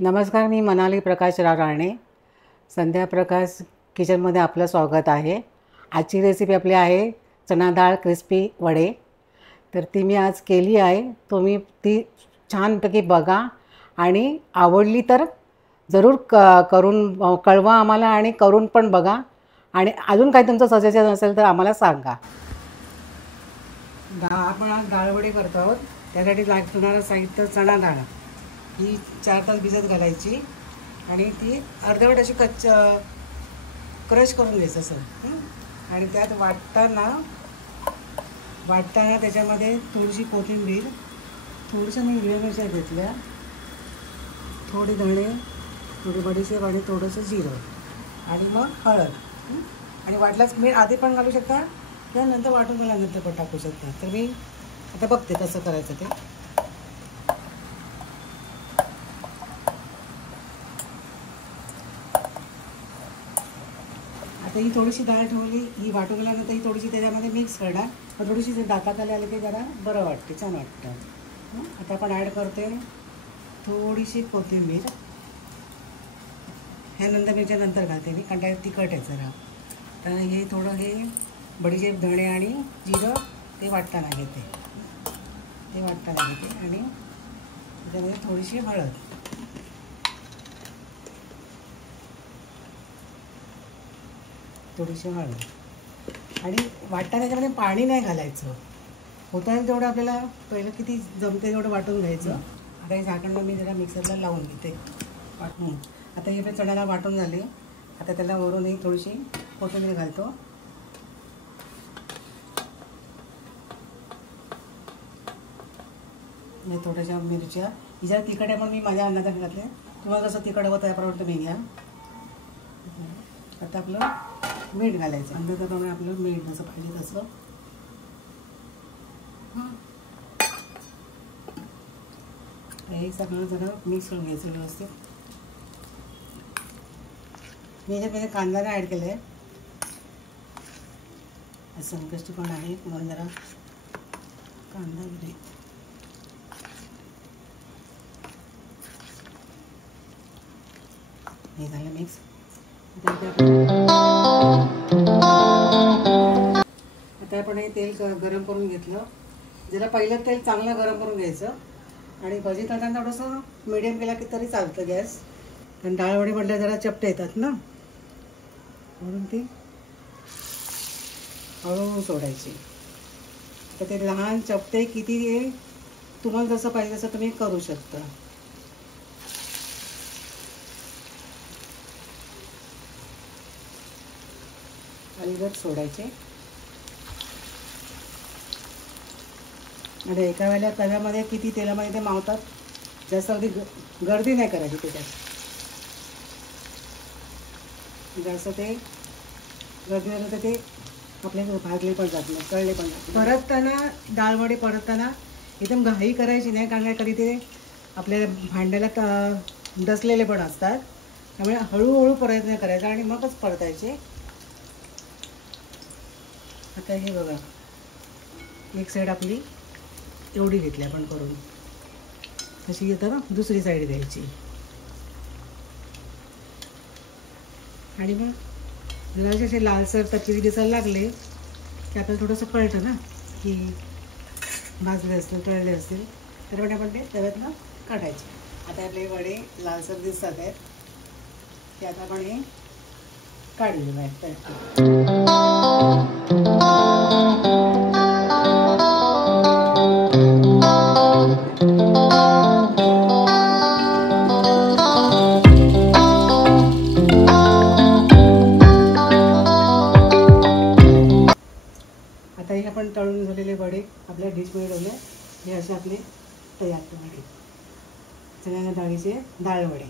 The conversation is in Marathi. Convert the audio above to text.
नमस्कार, मी मनाली प्रकाशराव राणे. संध्या प्रकाश किचनमध्ये आपलं स्वागत आहे. आजची रेसिपी आपली आहे चणा डाळ क्रिस्पी वडे. तर ती मी आज केली आहे. तुम्ही ती छानपैकी बघा आणि आवडली तर जरूर करून कळवा आम्हाला आणि करून पण बघा. आणि अजून काही तुमचं सजेशन असेल तर आम्हाला सांगा. आपण आज डाळवडी करतो आहोत. त्यासाठी लागणारं साहित्य चणा डाळ ही 4 तास भिजत घालायची आणि ती अर्धवट अशी क्रश करून घ्यायचं असं. आणि त्यात वाटताना त्याच्यामध्ये थोडीशी कोथिंबीर, थोडीशा मी हिरव्या मिरच्या घेतल्या, थोडी धणे, थोडी बडीशेप आणि थोडंसं जिरं आणि मग हळद. आणि वाटल्यास मीठ आधी पण घालू शकता किंवा नंतर वाटून झाल्यानंतर पण टाकू शकता. तर मी आता बघते कसं करायचं ते. आता ही थोडीशी डाळ ठेवली, ही वाटून गेल्यानंतर ही थोडीशी त्याच्यामध्ये मिक्स करणार. मग थोडीशी जर दाताखाली आली की जरा बरं वाटते, छान वाटतं. आता आपण ॲड करते थोडीशी कोथिंबीर. ह्यानंतर मिरच्या नंतर घालते मी, कारण त्यात तिखट आहे जरा. तर हे थोडं हे बडीशेप, धणे आणि जिरं ते वाटताना घेते आणि त्याच्यामध्ये थोडीशी हळद, आणि वाटताना त्याच्यामध्ये पाणी नाही घालायचं. होता येईल तेवढं आपल्याला पहिलं किती जमते तेवढं वाटून घ्यायचं. आता हे झाकण मी जरा मिक्सरला लावून घेते वाटून. आता हे चण्याला वाटून झाले. आता त्याला वरून ही थोडीशी कोथिंबीर घालतो. थोड्याशा मिरच्या, ही जरा तिखट आहे पण मी माझ्या अंदाजाने घातले. तुम्हाला कसं तिखट हवं त्याप्रमाणे तुम्ही घ्या. आता आपलं मीठ घालायचं, अंदाजाप्रमाणे आपलं मीठ जसं पाहिजे तसं. हे सगळं जरा मिक्स करून घ्यायचं व्यवस्थित. मी याच्यामध्ये कांदा ॲड केला आहे, संकष्टी पण आहे म्हणून जरा कांदा घेते. हे झालं मिक्स. आता आपण हे तेल गरम करून घेतलं. जरा पहिलं तेल चांगलं गरम करून घ्यायचं आणि भजी तळताना थोडंसं मीडियम केला की तरी चालतं गॅस. कारण डाळवडी म्हटल्या जरा चपटे येतात ना, म्हणून ती हळूहळू सोडायची. तर ते लहान चपटे किती तुम्हाला जसं पाहिजे तसं तुम्ही करू शकता. अलगद सोडायचे आणि एका वेळेला तव्यामध्ये किती तेलामध्ये ते मावतात. जास्त अगदी गर्दी नाही करायची त्याच्यात. जास्त ते गर्दी झालं तर ते आपले भाजले पण जात नाही, तळले पण जात. परतताना डाळवडी परतताना एकदम घाई करायची नाही, कारण कधी ते आपल्या भांड्याला डसलेले पण असतात. त्यामुळे हळूहळू प्रयत्न करायचा आणि मगच परतायचे. आता हे बघा, एक साईड आपली एवढी घेतली आपण करून, अशी येतं ना, दुसरी साईड द्यायची. आणि मग जरा असे लालसर तपकिरी दिसायला लागले की आपल्याला थोडंसं कळतं ना की भाजले असतील, तळले असतील. तर म्हणजे आपण ते तव्यातनं काढायचे. आता आपले वडे लालसर दिसतात आहेत की आता आपण हे काढले आहेत. आता हे आपण तळून झालेले वडे आपल्या डिशमध्ये ठेवले. हे असे आपले तयार वडे, चण्याच्या डाळीचे डाळ वडे.